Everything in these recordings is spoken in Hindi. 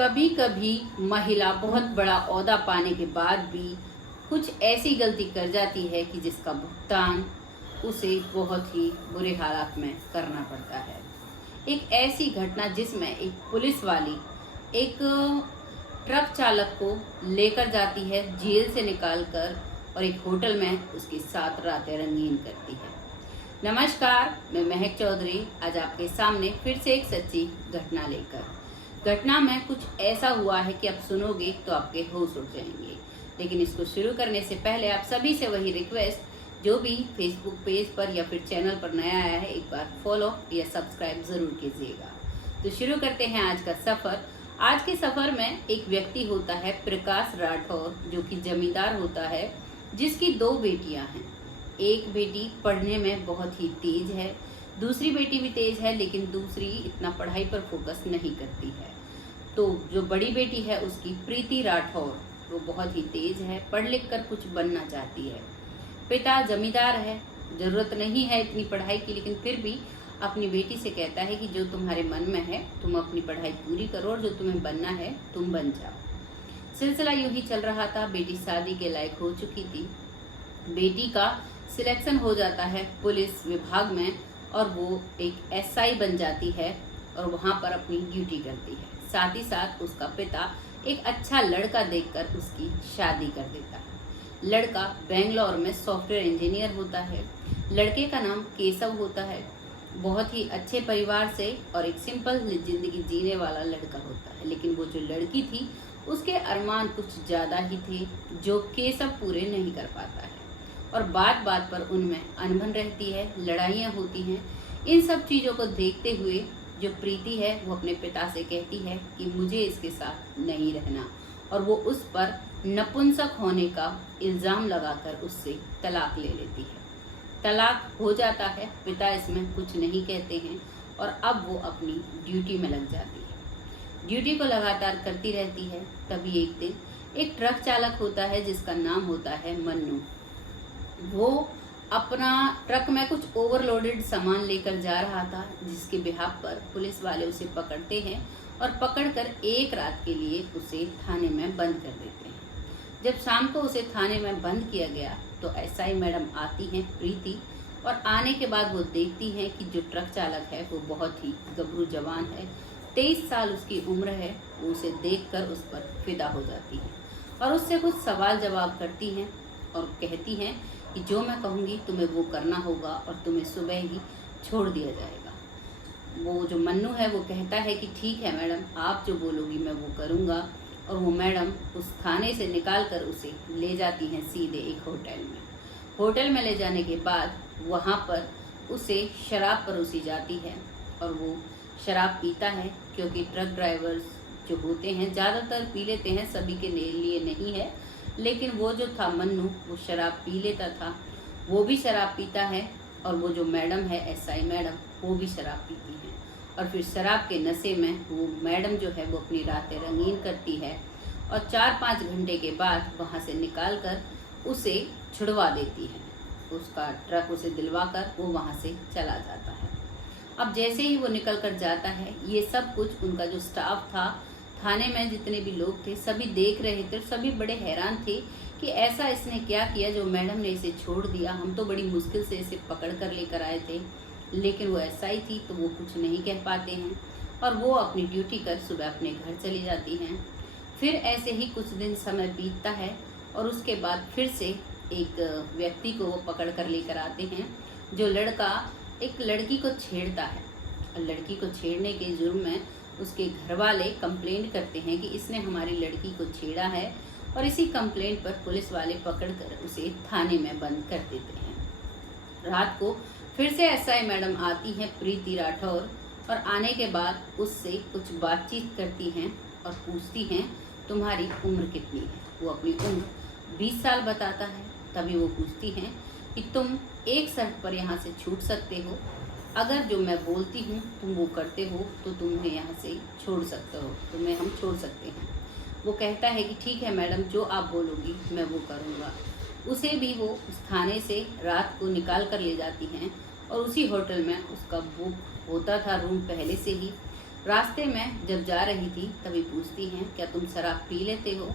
कभी कभी महिला बहुत बड़ा ओहदा पाने के बाद भी कुछ ऐसी गलती कर जाती है कि जिसका भुगतान उसे बहुत ही बुरे हालात में करना पड़ता है। एक ऐसी घटना जिसमें एक पुलिस वाली एक ट्रक चालक को लेकर जाती है जेल से निकालकर और एक होटल में उसकी 7 रातें रंगीन करती है। नमस्कार, मैं महक चौधरी आज आपके सामने फिर से एक सच्ची घटना लेकर। घटना में कुछ ऐसा हुआ है कि आप सुनोगे तो आपके होश उड़ जाएंगे। लेकिन इसको शुरू करने से पहले आप सभी से वही रिक्वेस्ट, जो भी फेसबुक पेज पर या फिर चैनल पर नया आया है एक बार फॉलो या सब्सक्राइब ज़रूर कीजिएगा। तो शुरू करते हैं आज का सफ़र। आज के सफ़र में एक व्यक्ति होता है प्रकाश राठौर, जो कि जमींदार होता है, जिसकी 2 बेटियां हैं। एक बेटी पढ़ने में बहुत ही तेज है, दूसरी बेटी भी तेज है, लेकिन दूसरी इतना पढ़ाई पर फोकस नहीं करती है। तो जो बड़ी बेटी है उसकी प्रीति राठौर, वो बहुत ही तेज है, पढ़ लिख कर कुछ बनना चाहती है। पिता जमींदार है, ज़रूरत नहीं है इतनी पढ़ाई की, लेकिन फिर भी अपनी बेटी से कहता है कि जो तुम्हारे मन में है तुम अपनी पढ़ाई पूरी करो और जो तुम्हें बनना है तुम बन जाओ। सिलसिला यूं ही चल रहा था। बेटी शादी के लायक हो चुकी थी। बेटी का सिलेक्शन हो जाता है पुलिस विभाग में और वो एक एसआई बन जाती है और वहाँ पर अपनी ड्यूटी करती है। साथ ही साथ उसका पिता एक अच्छा लड़का देखकर उसकी शादी कर देता है। लड़का बेंगलोर में सॉफ्टवेयर इंजीनियर होता है। लड़के का नाम केशव होता है। बहुत ही अच्छे परिवार से और एक सिंपल जिंदगी जीने वाला लड़का होता है। लेकिन वो जो लड़की थी उसके अरमान कुछ ज़्यादा ही थे, जो केशव पूरे नहीं कर पाता है और बात बात पर उनमें अनबन रहती है, लड़ाइयाँ होती हैं। इन सब चीज़ों को देखते हुए जो प्रीति है वो अपने पिता से कहती है कि मुझे इसके साथ नहीं रहना, और वो उस पर नपुंसक होने का इल्ज़ाम लगाकर उससे तलाक ले लेती है। तलाक हो जाता है, पिता इसमें कुछ नहीं कहते हैं और अब वो अपनी ड्यूटी में लग जाती है। ड्यूटी को लगातार करती रहती है। तभी एक दिन एक ट्रक चालक होता है जिसका नाम होता है मन्नू। वो अपना ट्रक में कुछ ओवरलोडेड सामान लेकर जा रहा था, जिसके बिहाफ पर पुलिस वाले उसे पकड़ते हैं और पकड़कर एक रात के लिए उसे थाने में बंद कर देते हैं। जब शाम को उसे थाने में बंद किया गया तो एसआई मैडम आती हैं प्रीति, और आने के बाद वो देखती हैं कि जो ट्रक चालक है वो बहुत ही गबरू जवान है, 23 साल उसकी उम्र है। वो उसे देखकर उस पर फिदा हो जाती है और उससे कुछ सवाल जवाब करती हैं और कहती हैं कि जो मैं कहूँगी तुम्हें वो करना होगा और तुम्हें सुबह ही छोड़ दिया जाएगा। वो जो मन्नू है वो कहता है कि ठीक है मैडम, आप जो बोलोगी मैं वो करूँगा। और वो मैडम उस थाने से निकाल कर उसे ले जाती हैं सीधे एक होटल में। होटल में ले जाने के बाद वहाँ पर उसे शराब परोसी जाती है और वो शराब पीता है, क्योंकि ट्रक ड्राइवर्स जो होते हैं ज़्यादातर पी लेते हैं, सभी के लिए नहीं है। लेकिन वो जो था मन्नू, वो शराब पी लेता था। वो भी शराब पीता है और वो जो मैडम है एसआई मैडम, वो भी शराब पीती है। और फिर शराब के नशे में वो मैडम जो है वो अपनी रातें रंगीन करती है और 4-5 घंटे के बाद वहाँ से निकाल कर उसे छुड़वा देती है। उसका ट्रक उसे दिलवा कर वो वहाँ से चला जाता है। अब जैसे ही वो निकल कर जाता है, ये सब कुछ उनका जो स्टाफ था, थाने में जितने भी लोग थे, सभी देख रहे थे। सभी बड़े हैरान थे कि ऐसा इसने क्या किया जो मैडम ने इसे छोड़ दिया। हम तो बड़ी मुश्किल से इसे पकड़ कर लेकर आए थे, लेकिन वो ऐसा ही थी तो वो कुछ नहीं कह पाते हैं और वो अपनी ड्यूटी कर सुबह अपने घर चली जाती हैं। फिर ऐसे ही कुछ दिन समय बीतता है और उसके बाद फिर से एक व्यक्ति को वो पकड़ कर लेकर आते हैं, जो लड़का एक लड़की को छेड़ता है। और लड़की को छेड़ने के जुर्म में उसके घर वाले कंप्लेंट करते हैं कि इसने हमारी लड़की को छेड़ा है, और इसी कंप्लेंट पर पुलिस वाले पकड़कर उसे थाने में बंद कर देते हैं। रात को फिर से एसआई मैडम आती हैं प्रीति राठौर, और आने के बाद उससे कुछ बातचीत करती हैं और पूछती हैं तुम्हारी उम्र कितनी है। वो अपनी उम्र 20 साल बताता है। तभी वो पूछती हैं कि तुम एक शर्त पर यहाँ से छूट सकते हो, अगर जो मैं बोलती हूँ तुम वो करते हो तो तुम्हें यहाँ से छोड़ सकते हो, तुम्हें हम छोड़ सकते हैं। वो कहता है कि ठीक है मैडम, जो आप बोलोगी मैं वो करूँगा। उसे भी वो उस थाने से रात को निकाल कर ले जाती हैं और उसी होटल में उसका बुक होता था रूम पहले से ही। रास्ते में जब जा रही थी तभी पूछती हैं, क्या तुम शराब पी लेते हो?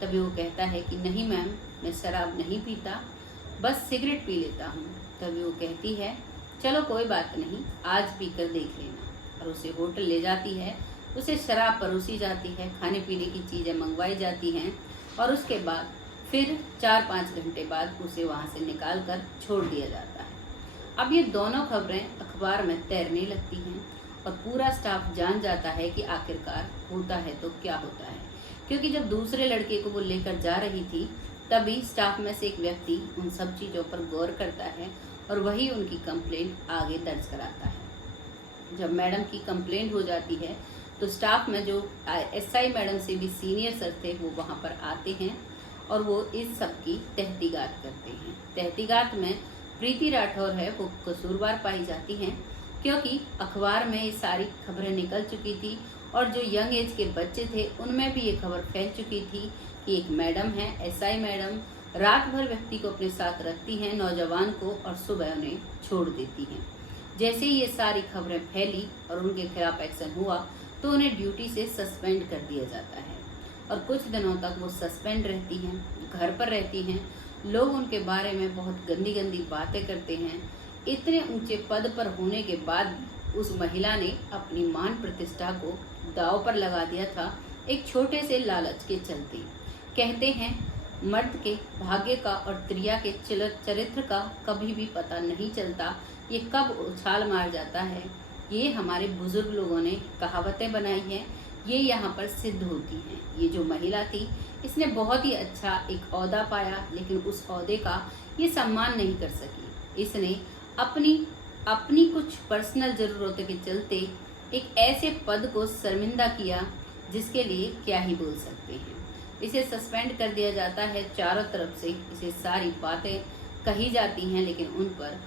तभी वो कहता है कि नहीं मैम, मैं शराब नहीं पीता, बस सिगरेट पी लेता हूँ। तभी वो कहती है, चलो कोई बात नहीं, आज पी कर देख लेना। और उसे होटल ले जाती है, उसे शराब परोसी जाती है, खाने पीने की चीज़ें मंगवाई जाती हैं और उसके बाद फिर 4-5 घंटे बाद उसे वहाँ से निकाल कर छोड़ दिया जाता है। अब ये दोनों खबरें अखबार में तैरने लगती हैं और पूरा स्टाफ जान जाता है कि आखिरकार होता है तो क्या होता है, क्योंकि जब दूसरे लड़के को वो लेकर जा रही थी तभी स्टाफ में से एक व्यक्ति उन सब चीज़ों पर गौर करता है और वही उनकी कंप्लेंट आगे दर्ज कराता है। जब मैडम की कंप्लेंट हो जाती है तो स्टाफ में जो एसआई मैडम से भी सीनियर सर थे वो वहाँ पर आते हैं और वो इस सब की तहकीकात करते हैं। तहकीकात में प्रीति राठौर है वो कसूरवार पाई जाती हैं, क्योंकि अखबार में ये सारी खबरें निकल चुकी थी और जो यंग एज के बच्चे थे उनमें भी ये खबर फैल चुकी थी कि एक मैडम है, एसआई मैडम, रात भर व्यक्ति को अपने साथ रखती हैं, नौजवान को, और सुबह उन्हें छोड़ देती हैं। जैसे ही ये सारी खबरें फैली और उनके खिलाफ एक्शन हुआ तो उन्हें ड्यूटी से सस्पेंड कर दिया जाता है और कुछ दिनों तक वो सस्पेंड रहती हैं, घर पर रहती हैं। लोग उनके बारे में बहुत गंदी गंदी बातें करते हैं। इतने ऊंचे पद पर होने के बाद उस महिला ने अपनी मान प्रतिष्ठा को दांव पर लगा दिया था एक छोटे से लालच के चलते। कहते हैं मर्द के भाग्य का और त्रिया के चरित्र का कभी भी पता नहीं चलता, ये कब उछाल मार जाता है। ये हमारे बुजुर्ग लोगों ने कहावतें बनाई हैं, ये यहाँ पर सिद्ध होती हैं। ये जो महिला थी इसने बहुत ही अच्छा एक ओहदा पाया, लेकिन उस ओहदे का ये सम्मान नहीं कर सकी। इसने अपनी कुछ पर्सनल ज़रूरतों के चलते एक ऐसे पद को शर्मिंदा किया जिसके लिए क्या ही बोल सकते हैं। इसे सस्पेंड कर दिया जाता है, चारों तरफ से इसे सारी बातें कही जाती हैं, लेकिन उन पर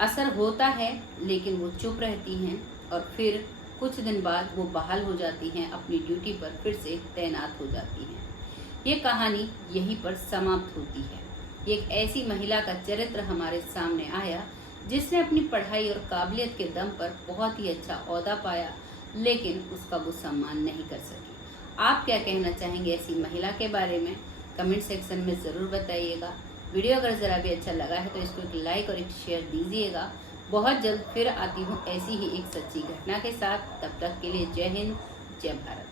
असर होता है, लेकिन वो चुप रहती हैं और फिर कुछ दिन बाद वो बहाल हो जाती हैं, अपनी ड्यूटी पर फिर से तैनात हो जाती हैं। ये कहानी यहीं पर समाप्त होती है। एक ऐसी महिला का चरित्र हमारे सामने आया जिसने अपनी पढ़ाई और काबिलियत के दम पर बहुत ही अच्छा ओहदा पाया, लेकिन उसका वो सम्मान नहीं कर सकी। आप क्या कहना चाहेंगे ऐसी महिला के बारे में? कमेंट सेक्शन में ज़रूर बताइएगा। वीडियो अगर ज़रा भी अच्छा लगा है तो इसको एक लाइक और एक शेयर दीजिएगा। बहुत जल्द फिर आती हूँ ऐसी ही एक सच्ची घटना के साथ। तब तक के लिए जय हिंद, जय भारत।